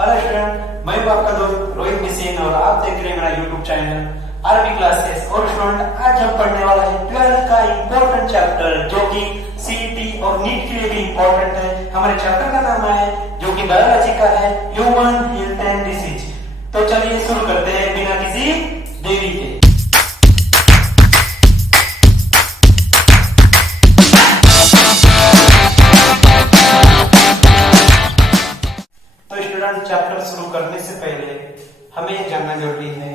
Hello student, मैं हूं आपका दोस्त रोहित मिसिन और आप देख रहे हैं मेरा यूट्यूब चैनल आरबी क्लासेस। और स्टूडेंट, आज हम पढ़ने वाला है 12th का इम्पोर्टेंट चैप्टर जो कि सीईटी और नीट के लिए भी इम्पोर्टेंट है। हमारे चैप्टर का नाम है जो कि बायोलॉजी का है, ह्यूमन हेल्थ एंड डिसीज। तो चलिए शुरू करते हैं बिना किसी देरी के। चैप्टर शुरू करने से पहले हमें यह जानना जरूरी है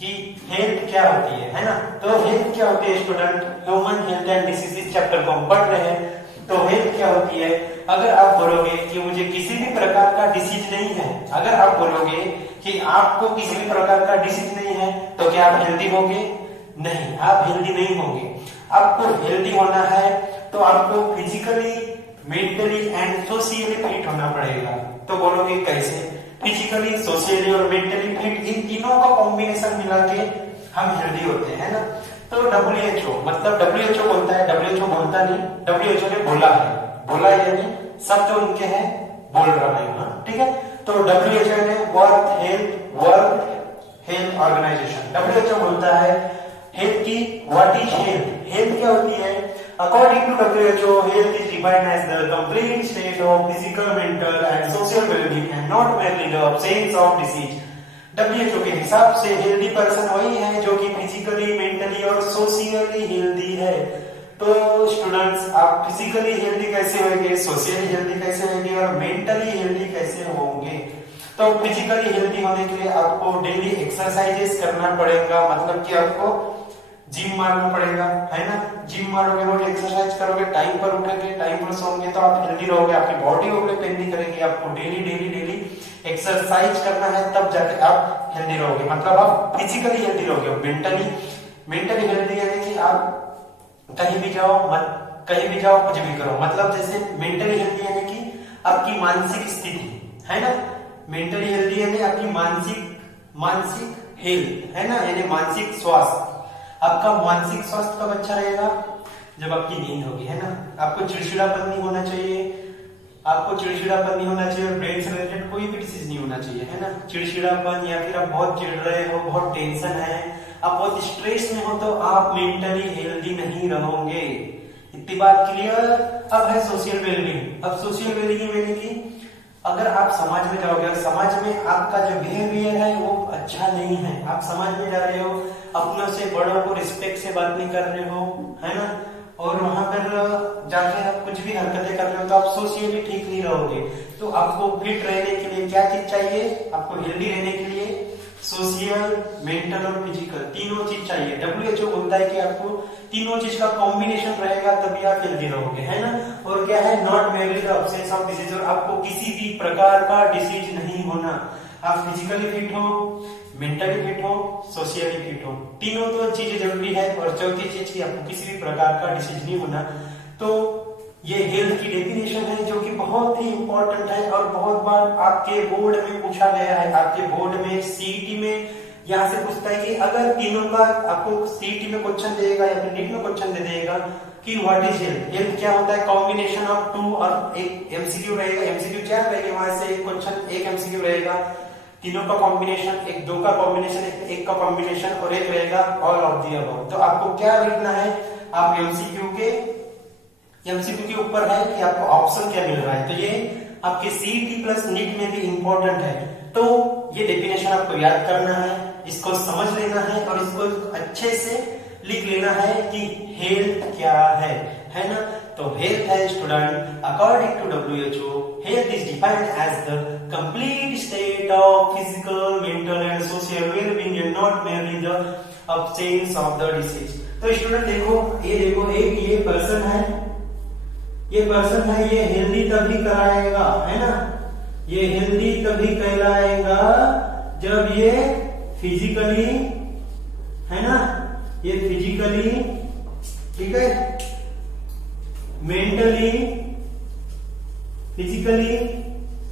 कि हेल्थ क्या होती है ना। तो हेल्थ क्या होती है student, human health and disease chapter को हम पढ़ रहे हैं। तो हेल्थ क्या होती है, अगर आप बोलोगे कि मुझे किसी भी प्रकार का डिसीज नहीं है, अगर आप बोलोगे कि आपको किसी भी प्रकार का डिसीज नहीं है, तो क्या आप हेल्दी होगे? नहीं, आप हेल्दी नहीं होगे। आपको हेल्दी होना है तो आपको physically, mentally and socially fit होना पड़ेगा। तो बोलोगे कैसे? फिजिकली, सोशियली और मेंटली फिट, इन तीनों का कॉम्बिनेशन मिला के हम हेल्दी होते हैं ना। तो WHO मतलब WHO बोलता है, WHO बोलता नहीं, WHO ने बोला है, बोला यानी सब जो उनके हैं बोल रहा है, ठीक है। तो WHO ने वर्ल्ड हेल्थ ऑर्गेनाइजेशन, WHO बोलता है हेल्थ की व्हाट इज हेल्थ, हेल्थ क्या होती है। According to WHO, health is defined as the complete state of physical, mental and social well-being and not merely the absence of disease. WHO के हिसाब से healthy person वही है जो कि फिजिकली, मेंटली और सोशियली हेल्दी है। तो स्टूडेंट्स, आप फिजिकली हेल्दी कैसे होंगे, सोशियली हेल्दी कैसे होंगे और मेंटली हेल्दी कैसे होंगे? तो फिजिकली हेल्दी होने के लिए आपको डेली एक्सरसाइजेस करना पड़ेगा, मतलब कि आपको जिम मारना पड़ेगा, है ना। जिम मारोगे, रोज एक्सरसाइज करोगे, टाइम पर उठोगे, टाइम पर सोओगे, तो आप हेल्दी रहोगे, आपकी बॉडी हेल्दी करेगी। आपको डेली एक्सरसाइज करना है, तब जाके आप हेल्दी रहोगे, मतलब आप फिजिकली हेल्दी रहोगे। मेंटली हेल्दी यानी कि आप कहीं भी जाओ, कुछ भी करो, मतलब जैसे मेंटली हेल्दी यानी कि आपकी मानसिक स्थिति, है ना। मेंटली हेल्दी यानी आपकी मानसिक हेल्थ, है ना, यानी मानसिक स्वास्थ्य। आपका मानसिक स्वास्थ्य कब अच्छा रहेगा? जब आपकी नींद होगी, है ना। आपको चिड़चिड़ापन नहीं होना चाहिए, और ब्रेन से रिलेटेड कोई भी डिसीज नहीं होना चाहिए, है ना। चिड़चिड़ापन या फिर आप बहुत चिढ़ रहे हो, बहुत टेंशन है, आप बहुत स्ट्रेस में हो, तो आप मेंटली हेल्दी नहीं रहोगे। इतनी बात क्लियर। अब है सोशल वेलबींग। अब सोशल वेलबींग यानी कि अगर आप समाज में जाओगे और समाज में आपका जो बिहेवियर है वो अच्छा नहीं है, आप समाज में जा रहे हो, अपनों से बड़ों को रिस्पेक्ट से बात नहीं कर रहे हो, है ना, और वहां पर जाके आप कुछ भी हरकतें कर रहे हो, तो आप सोशियली ठीक नहीं रहोगे। तो आपको फिट रहने के लिए क्या चीज चाहिए? आपको हेल्दी रहने के लिए सोशल, मेंटल और फिजिकल तीनों चीज चाहिए। WHO बोलता है कि आपको तीनों चीज का कॉम्बिनेशन रहेगा तभी आप हेल्दी रहोगे, है ना। और क्या है? Not merely the absence of disease, और आपको किसी भी प्रकार का डिसीज नहीं होना। आप फिजिकली फिट हो, मेंटली फिट हो, सोशियली फिट हो, तीनों तो चीजें जरूरी है। और चौथी चीज की आपको किसी भी प्रकार का डिसीज नहीं होना। तो ये हेल्थ की डेफिनेशन है जो कि बहुत ही इंपॉर्टेंट है और बहुत बार आपके बोर्ड में पूछा गया है। आपके बोर्ड में सीईटी में यहाँ से पूछता है कि अगर तीनों का आपको सीईटी में क्वेश्चन देगा या फिर नीट में क्वेश्चन दे देगा कि व्हाट इज हेल्थ, हेल्थ क्या होता है, कॉम्बिनेशन ऑफ टू, और एक MCQ रहेगा, MCQ 4 रहेगा, वहां से एक क्वेश्चन, एक MCQ रहेगा, तीनों का कॉम्बिनेशन, एक दो का कॉम्बिनेशन, एक का कॉम्बिनेशन और एक रहेगा ऑल ऑफ दी अबव। तो आपको क्या लिखना है? आप MCQ के ऊपर है कि आपको ऑप्शन क्या मिल रहा है। तो ये आपके सीईटी प्लस नीट में भी इंपॉर्टेंट है। तो ये डेफिनेशन आपको याद करना है, इसको समझ लेना है और इसको अच्छे से लिख लेना है कि हेल्थ क्या है ना। तो हेल्थ है student, according to WHO, health is defined as the complete state of physical, mental and social wellbeing and not merely the absence of the disease. तो स्टूडेंट देखो, एक ये पर्सन है, ये हेल्दी तभी कहलाएगा, है ना। ये हेल्दी तभी कहलाएगा जब ये फिजिकली, है ना, ये फिजिकली, ठीक है,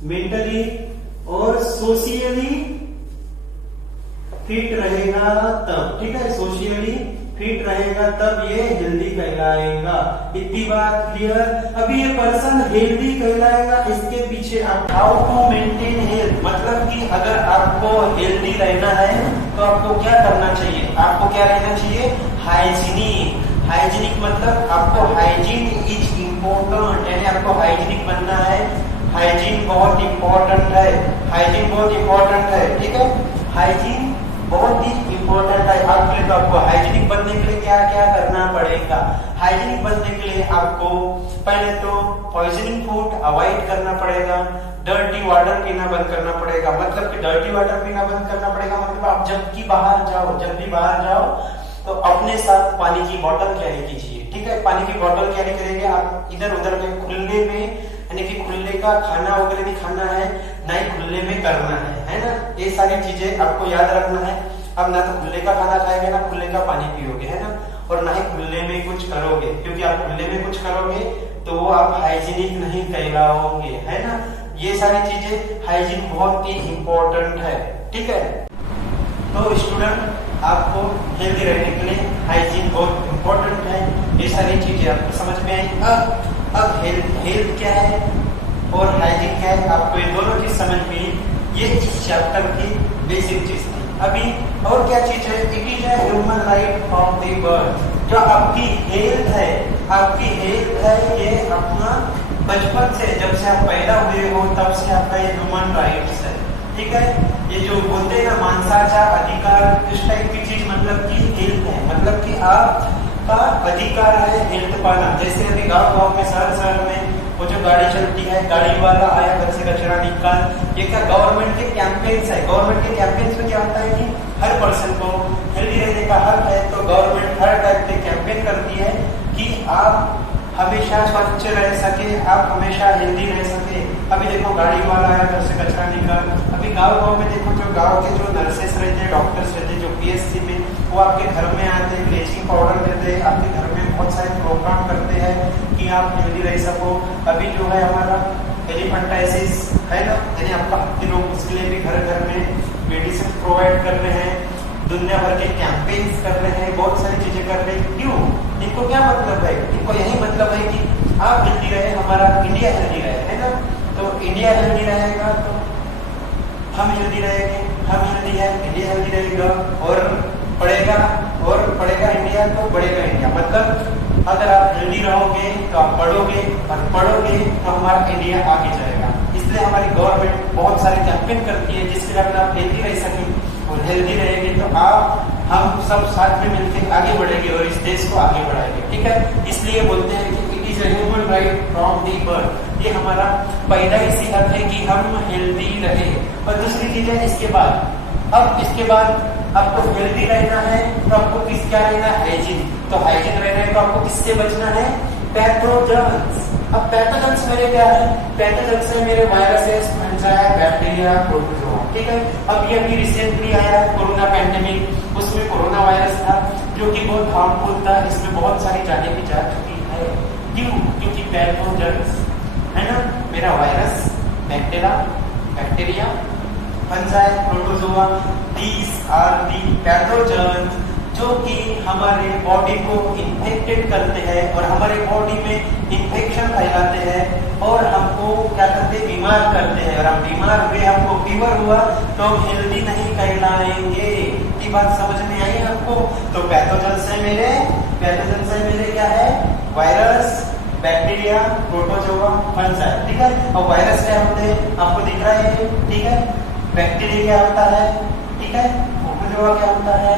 मेंटली और सोशियली फिट रहेगा तब, ठीक है, सोशियली फिट रहेगा तब ये हेल्दी कहलाएगा। इतनी बात क्लियर। अभी ये पर्सन हेल्दी कहलाएगा, इसके पीछे आप हाउ टू मेंटेन हेल्थ, मतलब आपको हेल्दी रहना है तो आपको क्या करना चाहिए, आपको क्या रहना चाहिए, हाइजीनिक। हाइजीनिक मतलब आपको हाइजीन इज इम्पोर्टेंट, यानी आपको हाइजीनिक बनना है। हाइजीन बहुत इम्पोर्टेंट है, हाइजीन बहुत इम्पोर्टेंट है, ठीक है। हाइजीन बहुत ही इम्पोर्टेंट है आपके लिए। तो आपको हाइजीनिक बनने के लिए क्या क्या करना पड़ेगा, हाइजीनिक बनने के लिए आपको पहले तो पॉइजनिंग फूड अवॉइड करना पड़ेगा, डर्टी वाटर पीना बंद करना पड़ेगा। मतलब कि डर्टी वाटर पीना बंद करना पड़ेगा मतलब आप जब भी बाहर जाओ तो अपने साथ पानी की बोतल कैरी कीजिए, ठीक है। पानी की बोतल कैरी करेंगे आप, इधर उधर में खुले में, यानी कि खुले का खाना वगैरह भी खाना है, ना ही खुले में करना है ना। ये सारी चीजें आपको याद रखना है। अब ना तो खुले का खाना खाएंगे, ना खुले का पानी पियोगे, है ना, और ना ही खुले में कुछ करोगे, क्योंकि आप खुले में कुछ करोगे तो वो आप हाइजीनिक नहीं कहलाओगे, है ना। ये सारी चीजें, हाइजीन बहुत ही इम्पोर्टेंट है, ठीक है। तो स्टूडेंट आपको हेल्दी रहने के लिए हाइजीन बहुत इम्पोर्टेंट है। ये सारी चीजें आपको समझ में आई। अब हेल्थ क्या है और हाइजीन क्या है, आपको ये दोनों चीज समझ में, ये इस चैप्टर की बेसिक चीज थी। अभी और क्या चीज है, it is a human right from the birth. जो आपकी हेल्थ है, ये अपना बचपन से, जब से आप पैदा हुए हो तब से आपका ये ह्यूमन राइट्स है, ठीक है। ये जो बोलते हैं ना मानसाचा अधिकार, इस टाइप की चीज मतलब कि हेल्थ है, मतलब कि आपका अधिकार है हेल्थ पाना। जैसे अभी गांव में, शहर में वो जो गाड़ी चलती है, गाड़ी वाला आया घर से कचरा निकाल, ये क्या गवर्नमेंट के कैंपेन्स है। गवर्नमेंट के कैंपेन्स में क्या होता है कि हर पर्सन को हेल्दी रहने का हक है, तो गवर्नमेंट हर टाइप के कैंपेन करती है कि आप हमेशा स्वच्छ रह सके, आप हमेशा हेल्दी रह सके। अभी देखो गाड़ी वाला आया घर से कचरा निकाल, अभी गांव में देखो जो गांव के जो नर्सेस रहते हैं, डॉक्टर्स रहते हैं, जो पीएचसी में, वो आपके घर में आते हैं, ब्लीचिंग पाउडर देते हैं, आपके घर में बहुत सारे प्रोग्राम करते हैं कि आप हेल्दी रह सको। अभी जो है हमारा एलिफेंटाइसिस है ना, यानी आपका हत्ती रोग, उसके लिए भी घर में मेडिसिन प्रोवाइड कर रहे हैं, दुनिया भर के कैंपेन्स कर रहे हैं, बहुत सारी चीजें कर रहे हैं। क्यों? इनको क्या मतलब है? इनको यही मतलब है कि आप हेल्दी रहे, हमारा इंडिया हेल्दी रहे, है ना। तो इंडिया हेल्दी रहेगा तो हम हेल्दी रहेंगे, हम हेल्दी है, इंडिया हेल्दी रहेगा, और पढ़ेगा इंडिया तो बढ़ेगा इंडिया। मतलब अगर आप हेल्दी रहोगे तो आप पढ़ोगे, और पढ़ोगे तो हमारा इंडिया आगे जाएगा। इसलिए हमारी गवर्नमेंट बहुत सारे कैंपेन करती है जिससे अगर आप हेल्दी रह सकें, और हेल्दी रहेंगे तो आप हम सब साथ में मिलकर आगे बढ़ेंगे और इस देश को आगे बढ़ाएंगे, ठीक है। इसलिए बोलते हैं कि it is a human right from the birth. ये हमारा पहला इसी हक है कि हम हेल्दी रहे। और दूसरी चीज है इसके बाद आपको हेल्दी रहना है तो आपको क्या रहना है, हाइजीन। तो हाइजीन रहना है तो आपको किससे बचना है, पैथोजन्स। अब पैथोजन्स मेरे क्या है, पैथोजन्स में मेरे वायरसेस, फंजाई, बैक्टीरिया, प्रोटोजोआ, ठीक है। अब ये अभी रिसेंटली आया है कोरोना पैंडेमिक, उसमें कोरोना वायरस था जो कि बहुत हार्मफुल था, इसमें बहुत सारी जानें भी जा चुकी है। क्यों? क्योंकि पैथोजन्स है ना, मेरा virus, bacteria, fungi, protozoa, these are the pathogens जो कि हमारे बॉडी को इन्फेक्टेड करते हैं और हमारे बॉडी में इन्फेक्शन फैलाते हैं और हमको क्या करते हैं, बीमार करते हैं। और हम बीमार हुए, हमको फीवर हुआ तो हम हेल्दी नहीं कहलाएंगे। ये बात समझ में आई आपको? तो पैथोजन से मेरे क्या है, वायरस, बैक्टीरिया, प्रोटोजोआ, फंजाई, ठीक है। और वायरस क्या होते हैं आपको दिख रहा है, ठीक है। बैक्टीरिया क्या होता है, ठीक है। प्रोटोजोआ क्या होता है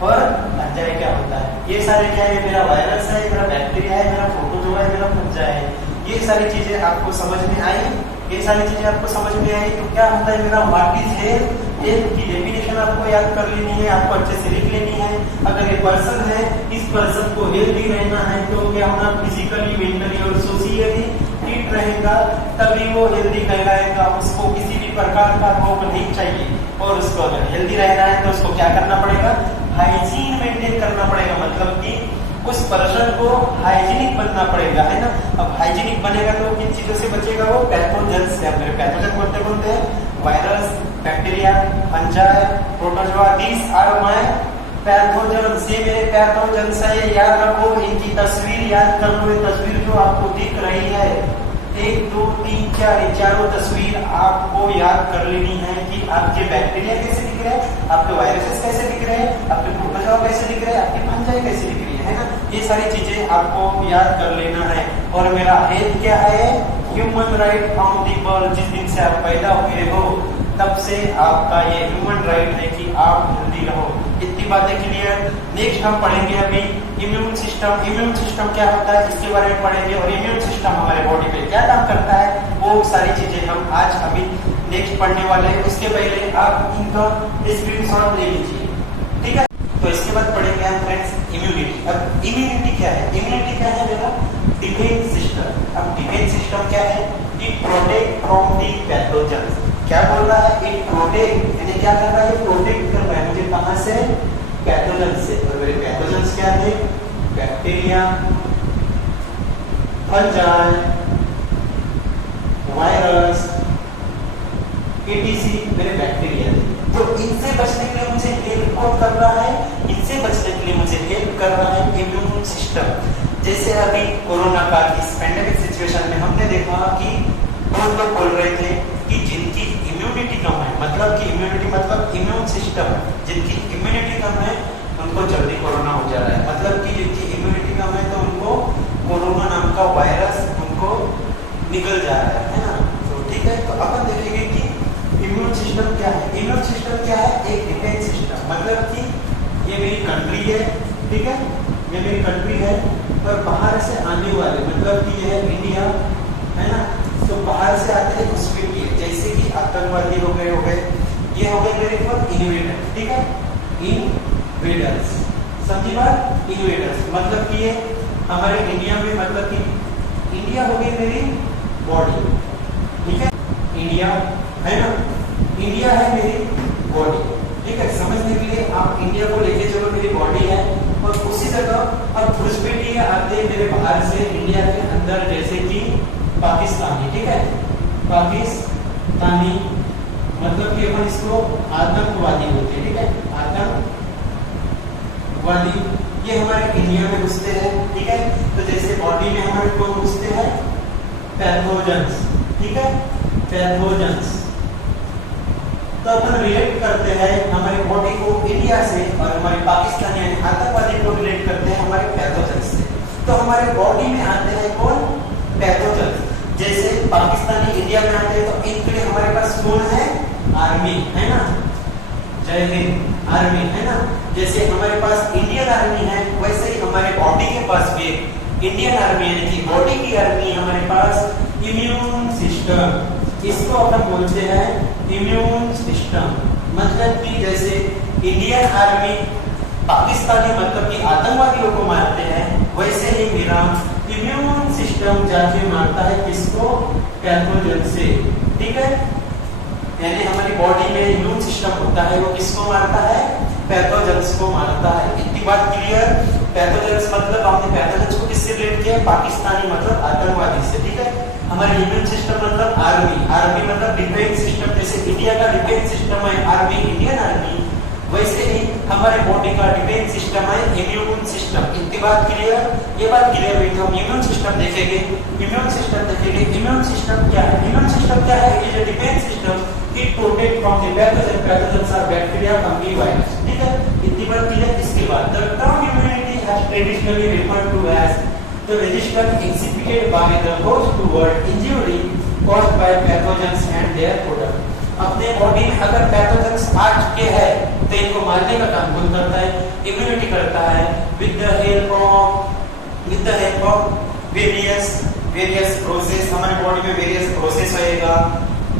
और फंजाई क्या होता है। ये सारे क्या है, मेरा वायरस है, मेरा बैक्टीरिया है, मेरा प्रोटोजोआ है, मेरा फंजाई है। ये सारी चीजें आपको समझ में आई? ये सारी चीजें आपको समझ में आई तो क्या होता है मेरा व्हाट इज हेल्थ। हेल्थ की डेफिनेशन आपको याद कर लेनी है, आपको अच्छे से लिख लेनी है। अगर ये पर्सन है, इस पर्सन को हेल्दी रहना है तो क्या होना, फिजिकली, मेंटली और सोशियली फिट रहेगा, तभी वो हेल्दी कहलाएगा। उसको किसी भी प्रकार का रोग नहीं चाहिए। और उसको अगर हेल्दी रहना है तो उसको क्या करना पड़ेगा, हाइजीन मेंटेन करना पड़ेगा। मतलब कि उस पर्सन को हाइजीनिक बनना पड़ेगा, है ना। अब हाइजीनिक बनेगा तो किन चीजों से बचेगा, वो पैथोजन से। मेरे पैथोजन बोलते हैं virus, bacteria, fungi, protozoa, these are my pathogen. से मेरे पैथोजन से याद रखो, इनकी तस्वीर याद कर लो। ये तस्वीर जो आपको दिख रही है, 1 2 3 4, चारों तस्वीर आपको याद कर लेनी है कि आपके बैक्टीरिया कैसे दिख रहे हैं, आपके वायरसेस कैसे दिख रहे हैं, आपके प्रोटोजोआ कैसे दिख रहे हैं, आपकी फंजाई कैसे दिख रही है ना। ये सारी चीजें आपको याद कर लेना है। और मेरा हेल्थ क्या है, human right from the birth, जिस दिन से आप पैदा हुए हो तब से आपका ये ह्यूमन राइट है कि आप हेल्दी रहो। इतनी बातें क्लियर। नेक्स्ट हम पढ़ेंगे अभी इम्यून सिस्टम। इम्यून सिस्टम क्या होता है इसके बारे में पढ़ेंगे, और इम्यून सिस्टम हमारे बॉडी पे क्या काम करता है, वो सारी चीजें हम आज अभी नेक्स्ट पढ़ने वाले हैं। उसके पहले आप इनका स्क्रीनशॉट ले लीजिए, ठीक है। तो इसके बाद पढ़ेंगे हम फ्रेंड्स इम्यूनिटी। अब इम्यूनिटी क्या है, इम्यूनिटी क्या है मेरा, डिफेंस सिस्टम। अब डिफेंस सिस्टम क्या है, it protect from the pathogen. क्या बोल रहा है, इट प्रोटेक्ट, यानी क्या कर रहा है, प्रोटेक्ट कर रहा है मुझे कहां से, पैथोजन से। और मेरे पैथोजन क्या थे, बैक्टीरिया, फंजाई, वायरस, एटीसी मेरे बैक्टीरिया थे। तो इनसे बचने के लिए मुझे हेल्प कौन कर रहा है, इनसे बचने के लिए मुझे हेल्प कर रहा है इम्यून सिस्टम। जैसे अभी कोरोना का इस पेंडेमिक सिचुएशन में हमने देखा कि बहुत लोग बोल रहे थे कि जिनकी इम्यूनिटी कम है, मतलब कि इम्यूनिटी मतलब इम्यून सिस्टम, जिनकी इम्यूनिटी कम है उनको जल्दी कोरोना हो जा रहा है। मतलब कि जिनकी इम्यूनिटी कम है तो उनको कोरोना नाम का वायरस उनको निकल जा रहा है ना। तो ठीक है, तो अपन देखेंगे कि इम्यून सिस्टम क्या है। इम्यून सिस्टम क्या है, एक डिफेंस सिस्टम। मतलब कि ये मेरी कंट्री है, ठीक है, ये मेरी कंट्री है, और बाहर से आने वाले, मतलब कि ये है इंडिया, है ना। तो बाहर से आते हैं उसके लिए, जैसे कि आतंकवादी हो गए, ये हो गए मेरे पर इन्वेडर, ठीक है, इन्वेडर्स, समझी बात, इन्वेडर्स मतलब कि ये हमारे इंडिया में, मतलब कि इंडिया हो गई मेरी बॉडी, ठीक है, इंडिया है ना, इंडिया है मेरी बॉडी, ठीक है। समझने के लिए आप इंडिया को लेके चलो, मेरी बॉडी है, और उसी जगह अब घुसपैठिए आते हैं मेरे बाहर से इंडिया के अंदर, जैसे कि पाकिस्तानी, ठीक है, पाकिस्तानी मतलब कि अपन इसको आतंकवादी बोलते हैं, ठीक है, आतंकवादी, ये हमारे इंडिया में घुसते हैं, ठीक है। तो जैसे बॉडी में हमारे कौन घुसते हैं, पैथोजेंस, ठीक है, पैथोजेंस। तो अपन रिलेट करते हैं हमारी बॉडी को इंडिया से, और हमारे पाकिस्तानी यानी आतंकवादी को रिलेट करते हैं हमारे पैथोजेंस से। तो हमारे बॉडी में आते हैं कौन, पैथोजेंस। जैसे पाकिस्तानी इंडिया में आते हैं तो इनके लिए हमारे पास कौन है, आर्मी, है ना, जय हिंद, आर्मी, है ना। जैसे हमारे पास इंडियन आर्मी है, वैसे ही हमारे बॉडी के पास भी इंडियन आर्मी यानी कि बॉडी की आर्मी हमारे पास इम्यून सिस्टम, इसको अपन बोलते हैं इम्यून सिस्टम। मतलब कि जैसे इंडियन आर्मी पाकिस्तानी मतलब कि आतंकवादियों को मारते हैं, वैसे ही मेरा इम्यून सिस्टम जाके मारता है किसको, पैथोजन से, ठीक है। यानी हमारी बॉडी में इम्यून सिस्टम होता है, वो किसको मारता है, पैथोजेंस को मारता है। इतनी बात क्लियर। पैथोजेंस मतलब हमने पैथोजेंस को किससे रिलेट किया है, पाकिस्तानी मतलब आतंकवादी से, ठीक है। हमारे इम्यून सिस्टम मतलब आर्मी, आर्मी मतलब डिफेंस सिस्टम। जैसे इंडिया का डिफेंस सिस्टम है आर्मी, इंडियन आर्मी, वैसे ही हमारे बॉडी का डिफेंस सिस्टम है इम्यून सिस्टम। इतनी बात क्लियर। ये बात क्लियर हुई तो हम इम्यून सिस्टम देखेंगे। इम्यून सिस्टम देखेंगे, इम्यून सिस्टम क्या है, इम्यून सिस्टम क्या है, ये जो defence system it protect from the pathogen, pathogens are bacteria, fungi, virus, ठीक है। इतनी बात क्लियर। इसके बाद the term immunity has traditionally referred to as the resistance exhibited by the host toward injury caused by pathogens and their product। अपने body में अगर pathogens आ चुके हैं तो इनको मारने का काम कौन करता है, इम्यूनिटी करता है, with the help of various process. हमारे बॉडी में वेरियस प्रोसेस होएगा,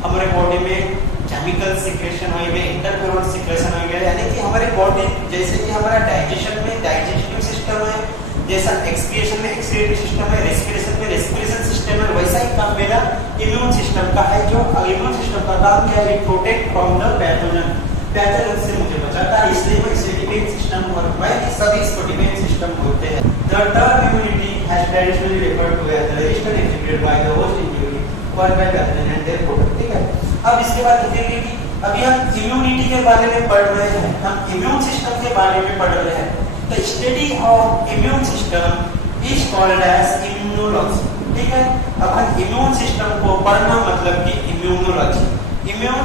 हमारे बॉडी में केमिकल सिक्रेशन होएगा, इंटरफेरोन सिक्रेशन होएगा, यानी कि हमारे बॉडी जैसे कि हमारा डाइजेशन में डाइजेस्टिव सिस्टम है, जैसा एक्सक्रिएशन में एक्सक्रिएटिव सिस्टम है, रेस्पिरेशन में रेस्पिरेशन सिस्टम है, वैसा ही काम मेरा इम्यून सिस्टम का है। जो इम्यून सिस्टम का काम क्या है, protect from the pathogen, pathogen से मुझे बचाता है, इसलिए मैं इसे डिफेंस सिस्टम और मैं सभी इसको डिफेंस सिस्टम बोलते हैं। The term immunity has traditionally referred to as the resistance exhibited by the host injury caused by pathogen and their product, ठीक है। अब इसके बाद देखेंगे कि अभी हम इम्यूनिटी के बारे में पढ़ रहे हैं, हम इम्यून सिस्टम के बारे में पढ़ रहे हैं। The study of immune system is called as immunology, ठीक है। अपन इम्यून सिस्टम को पढ़ना मतलब कि इम्यूनोलॉजी। इम्यून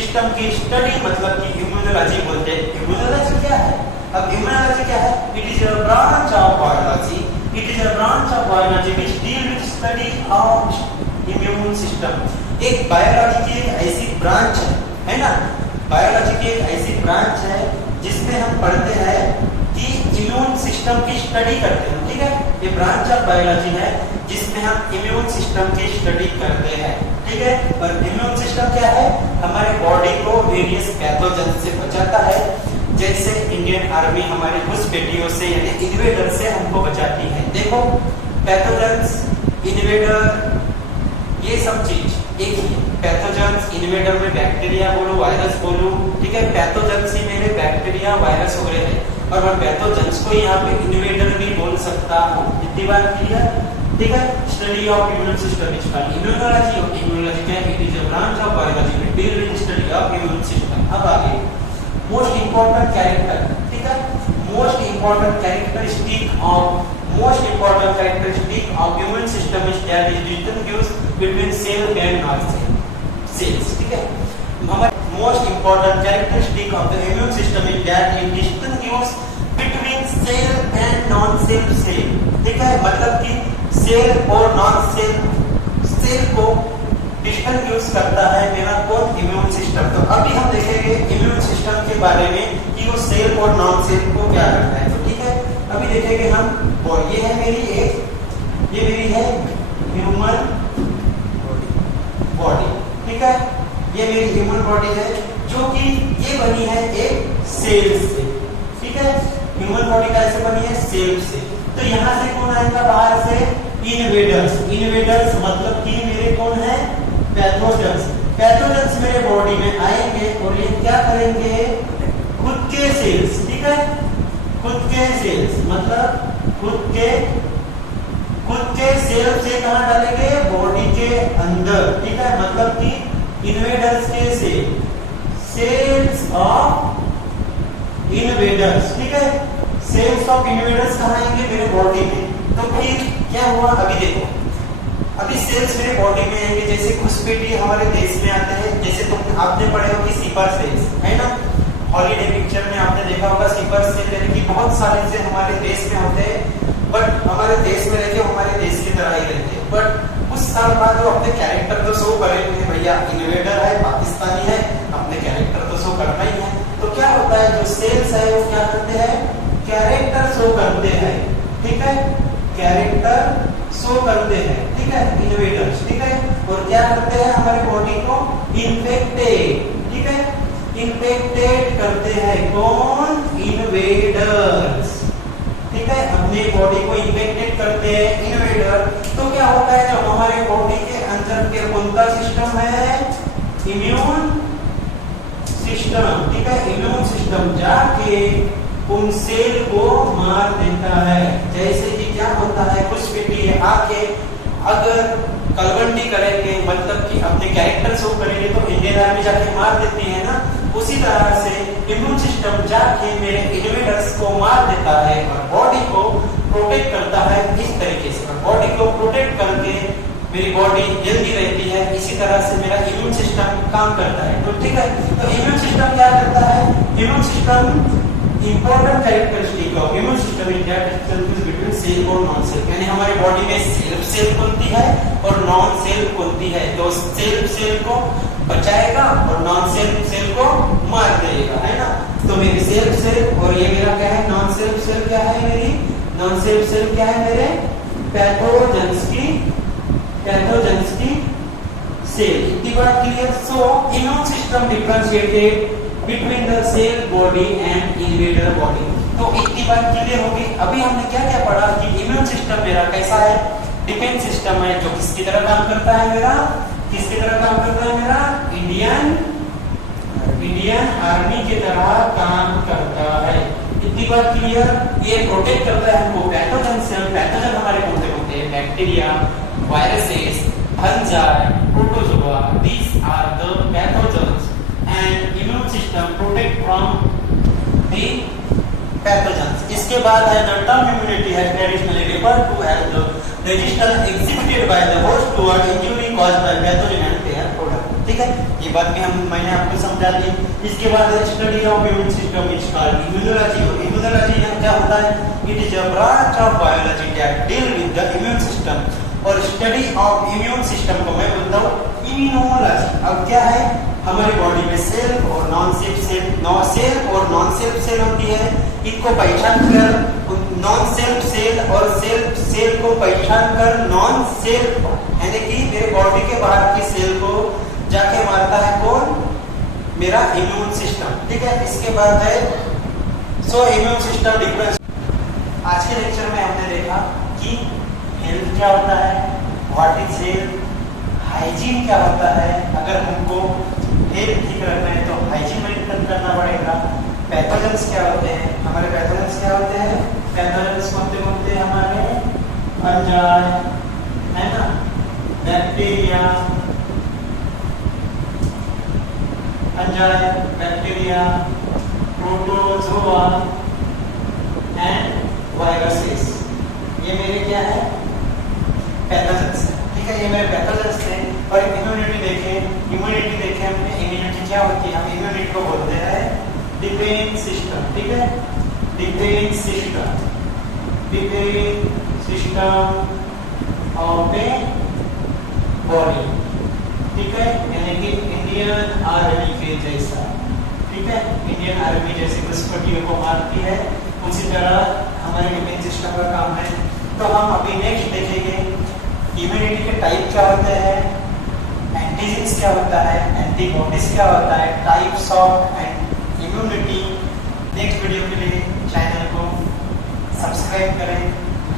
सिस्टम की स्टडी मतलब कि इम्यूनोलॉजी बोलते हैं। इम्यूनोलॉजी क्या है? अब इम्यूनोलॉजी क्या है? It is a branch of biology, it is a branch of biology which deal with study of immune system. एक बायोलॉजी की एक ऐसी ब्रांच है ना, बायोलॉजी की एक ऐसी ब्रांच है जिसमें हम पढ़ते हैं कि इम्यून सिस्टम की स्टडी करते हैं, ठीक है। ये ब्रांच ऑफ बायोलॉजी है जिसमें हम इम्यून सिस्टम की स्टडी करते हैं, ठीक है। और इम्यून सिस्टम क्या है? हमारे बॉडी को वेरियस पैथोजन से बचाता है, जैसे इंडियन आर्मी हमारे घुसपैठियों से यानी इन्वेडर से हमको बचाती है। देखो पैथोजन्स, इन्वेडर, ये सब चीज एक ही है। पैथोजन्स, इन्वेडर में बैक्टीरिया बोलो, वायरस बोलो, ठीक है। पैथोजन्स ही मेरे बैक्टीरिया, वायरस वगैरह है, और मैं पैथोजन्स को यहाँ पे इन्वेडर भी बोल सकता हूँ। इतनी बात क्लियर, ठीक है। Study of immune system is called immunology. और इम्यूनोलॉजी क्या है? It is a branch of biology which deal with study of immune system. अब आगे मोस्ट इंपॉर्टेंट कैरेक्टर, ठीक है। Most important characteristic of immune system is that it distinguishes between cell and non-cells, ठीक है। हमारे most important characteristic of the immune system is that it distinguishes between cell and non-cell cell, ठीक है। मतलब कि cell और non cell, cell को distinguish करता है मेरा कौन? Immune system. तो अभी हम देखेंगे इम्यून सिस्टम के बारे में कि वो सेल और नॉन सेल को क्या करता है, तो ठीक है। अभी देखेंगे हम, और ये है मेरी एक, ये मेरी है ह्यूमन बॉडी, ठीक है। ये मेरी ह्यूमन बॉडी है जो कि ये बनी है एक सेल से, ठीक है। ह्यूमन बॉडी कैसे बनी है? सेल से। तो यहाँ से कौन आएगा बाहर से? इन्वेडर्स। इन्वेडर्स मतलब कि मेरे कौन है? पैथोजन्स। पैथोजन्स मेरे बॉडी में आएंगे और ये क्या करेंगे? खुद के सेल्स, ठीक है। खुद के सेल्स मतलब खुद के सेल से कहां डालेंगे? बॉडी के अंदर, ठीक है। मतलब कि इन्वेडर्स के सेल, सेल्स ऑफ इन्वेडर्स, ठीक है। सेल्स ऑफ इन्वेडर्स कहां आएंगे? मेरे बॉडी में। तो फिर क्या हुआ? अभी देखो, अभी सेल्स मेरे बॉडी में आएंगे, जैसे घुसपैठी हमारे देश में आते हैं, जैसे तुम आपने पढ़े हो कि सीपर सेल्स है ना, हॉलीडे पिक्चर में आपने देखा होगा सीपर सेल, यानी कि बहुत सारे से हमारे देश में होते हैं, बट हमारे देश में रहते हमारे देश की तरह ही रहते हैं, बट कुछ साल बाद वो अपने कैरेक्टर तो शो करेंगे, भैया इन्वेडर है, पाकिस्तानी है, अपने कैरेक्टर तो शो करना ही है। तो क्या होता है? जो सेल्स है वो क्या करते हैं? कैरेक्टर शो करते हैं, ठीक है। कैरेक्टर शो करते हैं, ठीक है, इन्वेडर्स, ठीक है। और क्या करते हैं? हमारे बॉडी को इन्फेक्टेड, ठीक है, इन्फेक्टेड करते हैं। कौन? इन्वेडर्स, ठीक है। अपने बॉडी को इन्फेक्टेड करते हैं इन्वेडर। तो क्या होता है? जब हमारे बॉडी के अंदर के कौन सा सिस्टम है? इम्यून सिस्टम, ठीक है। इम्यून सिस्टम जाके उन सेल को मार देता है। जैसे कि क्या होता है? घुसपैठी आके अगर कलबंडी करेंगे, मतलब कि अपने कैरेक्टर शो करेंगे, तो इंडियन आर्मी जाके मार देती है ना, उसी तरह से इम्यून सिस्टम जाके मेरे इन्वेडर्स को मार देता है और बॉडी को प्रोटेक्ट करता है इस तरीके से। बॉडी को प्रोटेक्ट करके मेरी बॉडी हेल्दी रहती है, इसी तरह से मेरा इम्यून सिस्टम काम करता है। तो ठीक है, तो इम्यून सिस्टम क्या करता है? Immune system important characteristic of immune system is that it consist between cell और नॉन सेल, यानी हमारी बॉडी में सेल्फ सेल बनती है और नॉन सेल बनती है। तो सेल्फ सेल को बचाएगा और नॉन सेल्फ सेल को मार देगा, है ना। तो मेरी सेल्फ सेल और ये मेरा क्या है? नॉन सेल्फ सेल क्या है? मेरी नॉन सेल्फ सेल क्या है? मेरे पैथोजेंस की सेल। इतनी बात clear. So immune system differentiated between the cell body and invader body. तो इतनी बात क्लियर होगी। अभी हमने क्या क्या पढ़ा कि इम्यून सिस्टम मेरा कैसा है? डिफेंस सिस्टम है, जो किसकी तरह काम करता है? मेरा किसकी तरह काम करता है? मेरा इंडियन आर्मी की तरह काम करता है। इतनी बात क्लियर। ये प्रोटेक्ट करता है हमको पैथोजन से। पैथोजन हमारे कौन से होते हैं? Bacteria, viruses, fungi, protozoa, these are the pathogens and immune system protect from the pathogens. इसके बाद है the term immunity has traditionally referred to as the resistance exhibited by the host toward injury caused by pathogen and their product. ठीक है, ये ये बात भी मैंने आपको समझा दी। इसके बाद study of immune system is called immunology. Immunology क्या होता है? It is a branch of biology that deal with the immune system. और स्टडी ऑफ इम्यून सिस्टम को मैं बोलता हूँ इम्यूनोलॉजी। अब क्या है, हमारी बॉडी में सेल्फ और नॉन सेल्फ सेल होती है। इनको पहचान कर नॉन सेल्फ सेल और सेल्फ सेल को पहचान कर नॉन सेल्फ यानी कि मेरे बॉडी के बाहर की सेल को जाके मारता है कौन? मेरा इम्यून सिस्टम। ठीक है, इसके बाद है सो इम्यून सिस्टम डिफरेंस। आज के लेक्चर में हमने देखा कि हेल्थ क्या होता है, व्हाट इज हेल्थ, हाइजीन क्या होता है। अगर हमको हेल्थ ठीक रखना है तो हाइजीन मेंटेन करना पड़ेगा। पैथोजेंस क्या होते हैं, हमारे पैथोजेंस क्या होते हैं? पैथोजेंस कौन होते हैं हमारे? फंजाई है ना, bacteria, fungi, bacteria, protozoa and viruses. ये मेरे क्या है? पैथोजेंस है। ठीक है, ये मेरे पैथोजेंस थे। और इम्यूनिटी देखें हमने। इम्यूनिटी क्या होती है? हम इम्यूनिटी को बोलते हैं डिफेंस सिस्टम। ठीक है, defence system of a body. ठीक है, यानी कि इंडियन आर्मी के जैसा। ठीक है, इंडियन आर्मी जैसे घुसपैठियों को मारती है, उसी तरह हमारे डिफेंस सिस्टम का काम है। तो हम अभी नेक्स्ट देखेंगे इम्यूनिटी के टाइप क्या होते हैं, एंटीजेंस क्या होता है, एंटीबॉडीज क्या होता है, types of immunity. Next video के लिए चैनल को सब्सक्राइब करें,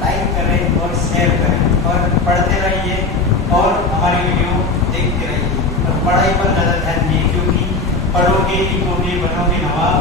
लाइक करें और शेयर करें और पढ़ते रहिए और हमारी वीडियो देखते रहिए। और पढ़ाई पर ज़्यादा ध्यान दिए, क्योंकि पढ़ोगे लिखोगे बनोगे नवाब।